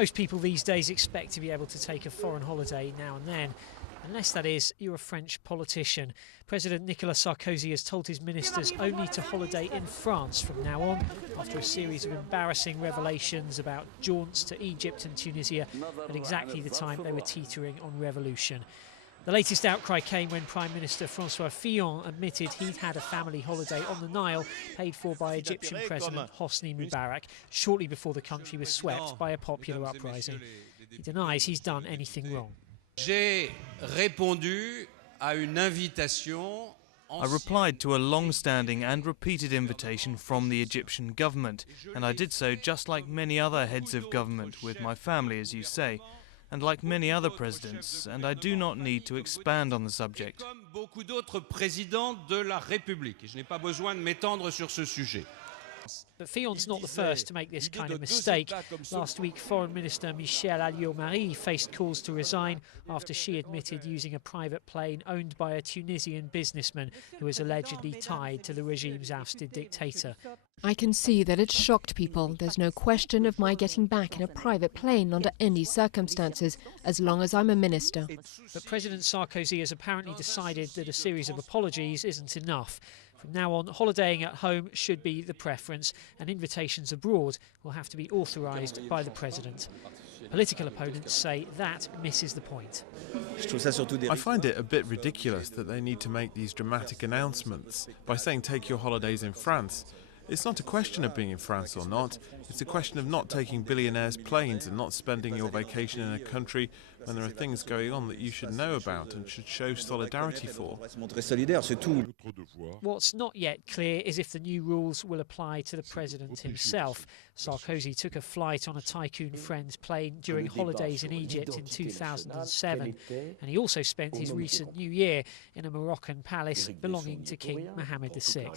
Most people these days expect to be able to take a foreign holiday now and then, unless, that is, you're a French politician. President Nicolas Sarkozy has told his ministers only to holiday in France from now on, after a series of embarrassing revelations about jaunts to Egypt and Tunisia at exactly the time they were teetering on revolution. The latest outcry came when Prime Minister François Fillon admitted he'd had a family holiday on the Nile paid for by Egyptian President Hosni Mubarak shortly before the country was swept by a popular uprising. He denies he's done anything wrong. I replied to a long-standing and repeated invitation from the Egyptian government, and I did so just like many other heads of government, with my family, as you say, and like many other presidents, and I do not need to expand on the subject. But Fillon's not the first to make this kind of mistake. Last week, Foreign Minister Michèle Alliot-Marie faced calls to resign after she admitted using a private plane owned by a Tunisian businessman who was allegedly tied to the regime's ousted dictator. I can see that it shocked people. There's no question of my getting back in a private plane under any circumstances, as long as I'm a minister. But President Sarkozy has apparently decided that a series of apologies isn't enough. From now on, holidaying at home should be the preference, and invitations abroad will have to be authorised by the president. Political opponents say that misses the point. I find it a bit ridiculous that they need to make these dramatic announcements by saying take your holidays in France. It's not a question of being in France or not, it's a question of not taking billionaires' planes and not spending your vacation in a country when there are things going on that you should know about and should show solidarity for. What's not yet clear is if the new rules will apply to the president himself. Sarkozy took a flight on a tycoon friend's plane during holidays in Egypt in 2007, and he also spent his recent New Year in a Moroccan palace belonging to King Mohammed VI.